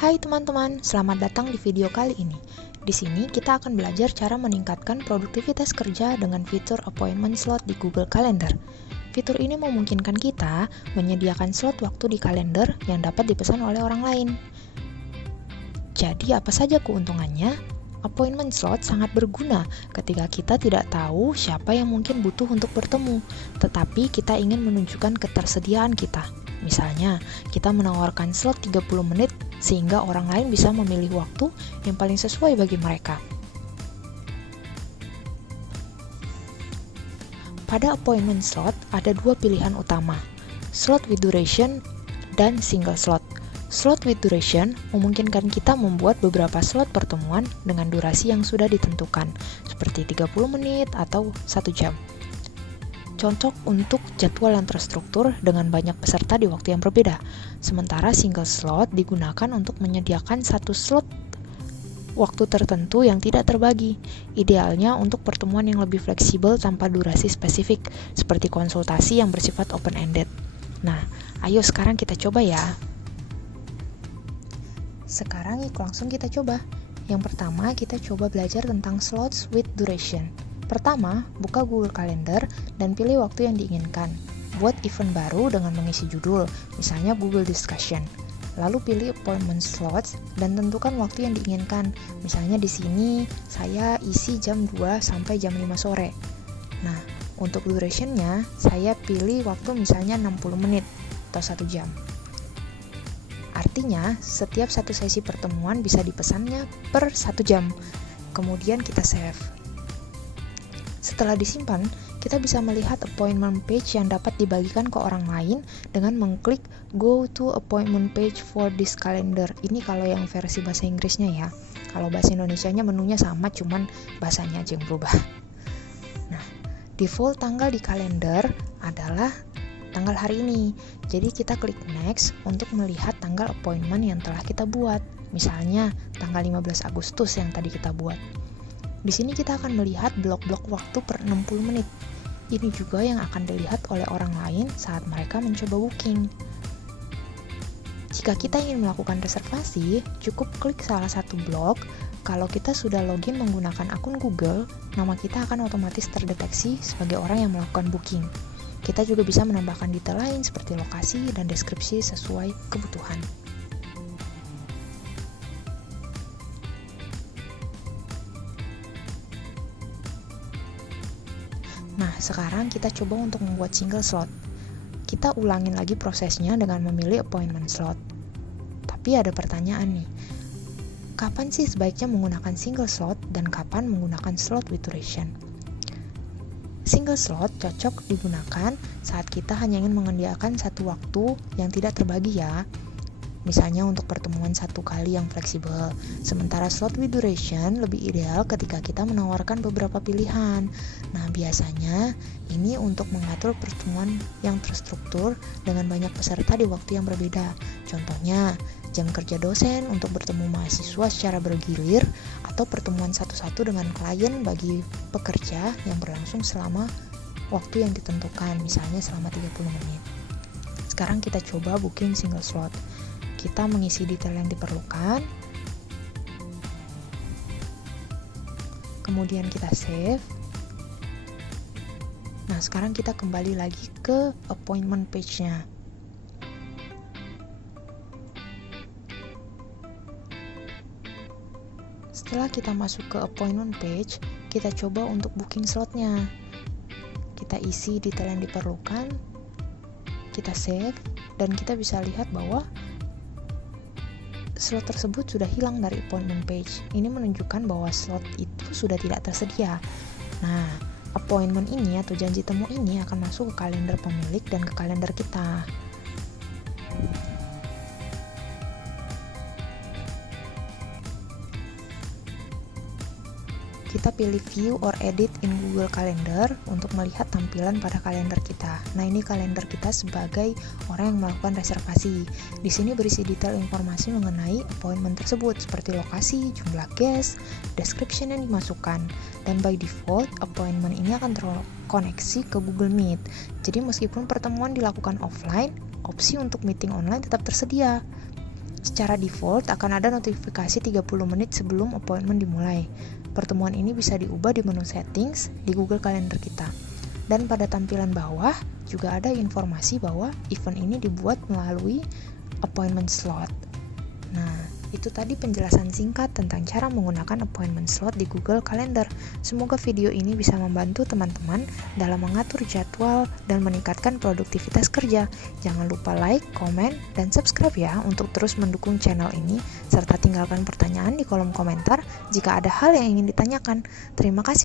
Hai teman-teman, selamat datang di video kali ini. Di sini kita akan belajar cara meningkatkan produktivitas kerja dengan fitur appointment slot di Google Calendar. Fitur ini memungkinkan kita menyediakan slot waktu di kalender yang dapat dipesan oleh orang lain. Jadi apa saja keuntungannya? Appointment slot sangat berguna ketika kita tidak tahu siapa yang mungkin butuh untuk bertemu, tetapi kita ingin menunjukkan ketersediaan kita. Misalnya, kita menawarkan slot 30 menit sehingga orang lain bisa memilih waktu yang paling sesuai bagi mereka. Pada appointment slot ada dua pilihan utama, slot with duration dan single slot. Slot with duration memungkinkan kita membuat beberapa slot pertemuan dengan durasi yang sudah ditentukan, seperti 30 menit atau 1 jam. Cocok untuk jadwal yang terstruktur dengan banyak peserta di waktu yang berbeda. Sementara single slot digunakan untuk menyediakan satu slot waktu tertentu yang tidak terbagi. Idealnya untuk pertemuan yang lebih fleksibel tanpa durasi spesifik, seperti konsultasi yang bersifat open-ended. Nah, ayo sekarang kita coba ya. Sekarang langsung kita coba. Yang pertama, kita coba belajar tentang slots with duration. Pertama, buka Google Calendar dan pilih waktu yang diinginkan. Buat event baru dengan mengisi judul, misalnya Google Discussion. Lalu pilih appointment slots dan tentukan waktu yang diinginkan. Misalnya di sini saya isi jam 2 sampai jam 5 sore. Nah, untuk durationnya saya pilih waktu misalnya 60 menit atau 1 jam. Artinya, setiap satu sesi pertemuan bisa dipesannya per 1 jam. Kemudian kita save. Setelah disimpan, kita bisa melihat appointment page yang dapat dibagikan ke orang lain dengan mengklik Go to appointment page for this calendar. Ini kalau yang versi bahasa Inggrisnya ya. Kalau bahasa Indonesianya menunya sama, cuman bahasanya aja yang berubah. Nah, default tanggal di kalender adalah tanggal hari ini. Jadi kita klik next untuk melihat tanggal appointment yang telah kita buat. Misalnya tanggal 15 Agustus yang tadi kita buat. Di sini kita akan melihat blok-blok waktu per 60 menit. Ini juga yang akan dilihat oleh orang lain saat mereka mencoba booking. Jika kita ingin melakukan reservasi, cukup klik salah satu blok. Kalau kita sudah login menggunakan akun Google, nama kita akan otomatis terdeteksi sebagai orang yang melakukan booking. Kita juga bisa menambahkan detail lain seperti lokasi dan deskripsi sesuai kebutuhan. Nah, sekarang kita coba untuk membuat single slot. Kita ulangin lagi prosesnya dengan memilih appointment slot. Tapi ada pertanyaan nih, kapan sih sebaiknya menggunakan single slot dan kapan menggunakan slot with duration? Single slot cocok digunakan saat kita hanya ingin menyediakan satu waktu yang tidak terbagi ya. Misalnya untuk pertemuan satu kali yang fleksibel. Sementara slot with duration lebih ideal ketika kita menawarkan beberapa pilihan. Nah, biasanya ini untuk mengatur pertemuan yang terstruktur dengan banyak peserta di waktu yang berbeda. Contohnya, jam kerja dosen untuk bertemu mahasiswa secara bergilir atau pertemuan satu-satu dengan klien bagi pekerja yang berlangsung selama waktu yang ditentukan, misalnya selama 30 menit. Sekarang kita coba booking single slot. Kita mengisi detail yang diperlukan. Kemudian kita save. Nah, sekarang kita kembali lagi ke appointment page-nya. Setelah kita masuk ke appointment page, kita coba untuk booking slotnya. Kita isi detail yang diperlukan, kita save, dan kita bisa lihat bahwa slot tersebut sudah hilang dari appointment page. Ini menunjukkan bahwa slot itu sudah tidak tersedia. Nah, appointment ini atau janji temu ini akan masuk ke kalender pemilik dan ke kalender kita. Kita pilih view or edit in Google Calendar untuk melihat tampilan pada kalender kita. Nah, ini kalender kita sebagai orang yang melakukan reservasi. Di sini berisi detail informasi mengenai appointment tersebut seperti lokasi, jumlah guest, description yang dimasukkan. Dan by default, appointment ini akan terkoneksi ke Google Meet. Jadi meskipun pertemuan dilakukan offline, opsi untuk meeting online tetap tersedia. Secara default akan ada notifikasi 30 menit sebelum appointment dimulai. Pertemuan ini bisa diubah di menu settings di Google Calendar kita. Dan pada tampilan bawah juga ada informasi bahwa event ini dibuat melalui appointment slot. Nah, itu tadi penjelasan singkat tentang cara menggunakan appointment slot di Google Calendar. Semoga video ini bisa membantu teman-teman dalam mengatur jadwal dan meningkatkan produktivitas kerja. Jangan lupa like, komen, dan subscribe ya untuk terus mendukung channel ini, serta tinggalkan pertanyaan di kolom komentar jika ada hal yang ingin ditanyakan. Terima kasih.